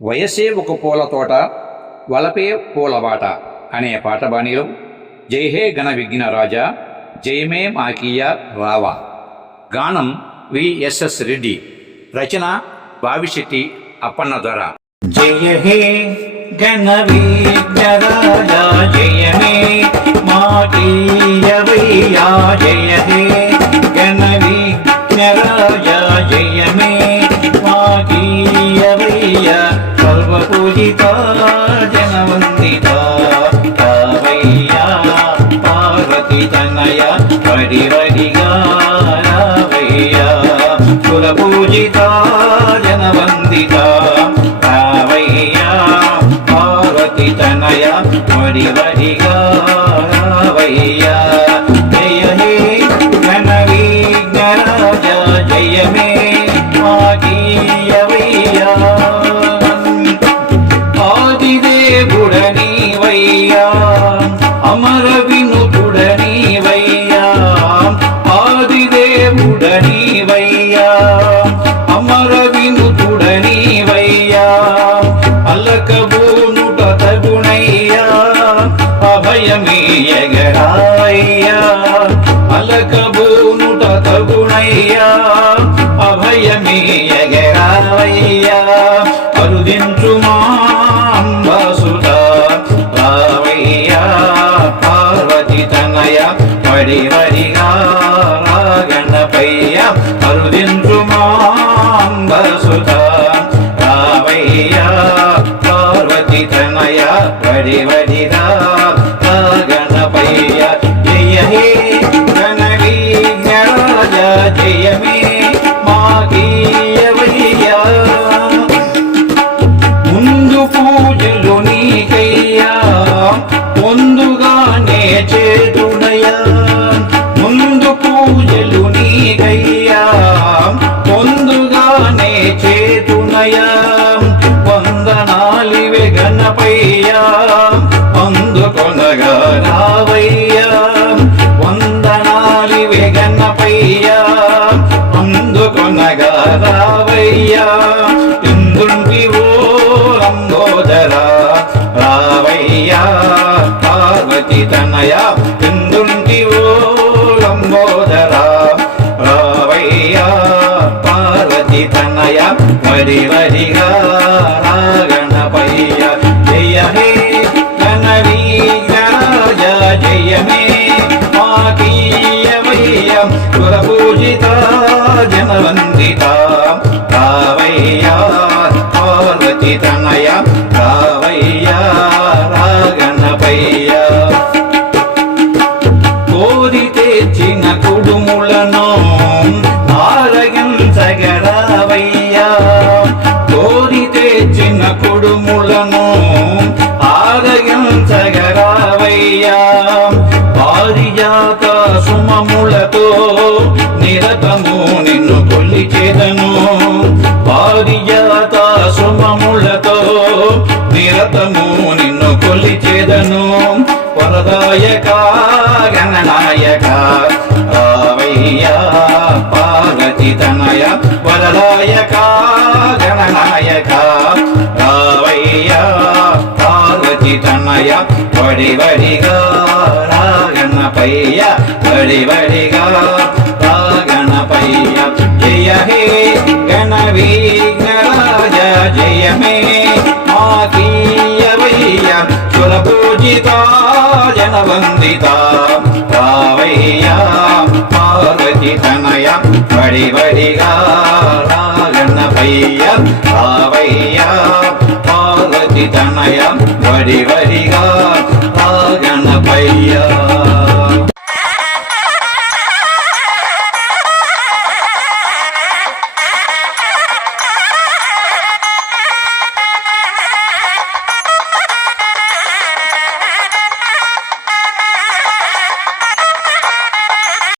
వయసే ఒక పూల తోట వలపే పూలబాట అనే పాట బాణిలో. జై హే గణ విఘ్న రాజా జయమే మాకీయ రావా. గానం విఎస్ఎస్ రెడ్డి. రచన బావిశెట్టి అప్పన్న దొర జయ హే గణ విఘ్నరాజా జయ మే మాటీయవయ్యా జయ హే గణ విఘ్నరాజా సర్వపూజిత జనవందిత. రావయ్యా పార్వతి తనయ పరివరిగా రావయ్యా. రావయ్యా పార్వతి తనయ తగుణయ్యా అభయమీయగరాయ్యా అరుదించుమా అంబాసుత. రావయ్యా పార్వతి తనయ వడివడిగా రాగణపయ్య అరుదించుమా అంబాసుత. రావయ్యా పార్వతి తనయ వడివడిగా రాగణపయ్య కొనగా రావయ్యా వందనాలివే గణపయ్యా అందుకొనగా రావయ్యా ఇందుంటి ఓ రావయ్యా పార్వతి తనయ ఇందుంటి ఓ రావయ్యా పార్వతి తనయ వరి కులపూజిత జనవందిత రావయ్యా పార్వతి తనయ రావయ్యా రాగణపయ్య కోరి తెచ్చిన కుడుములను ఆరగించగరావయ్యా కోరి తెచ్చిన పారిజాత సుమములతో నిరతము నిన్ను కొలిచేదను. వరదాయక గణనాయక రావయ్యా పార్వతి తనయ వరదాయక గణనాయక రావయ్యా పార్వతి తనయ వడి వడిగా రాగణపయ్య వడి వడిగా రాగణపయ్య. జయ హే మాకీయవయ్య కులపూజిత జనవందిత రావయ్యా పార్వతి తనయ వడి వడిగా రాగణపయ్య రావయ్యా పార్వతి తనయ వడి వడిగా రాగణపయ్య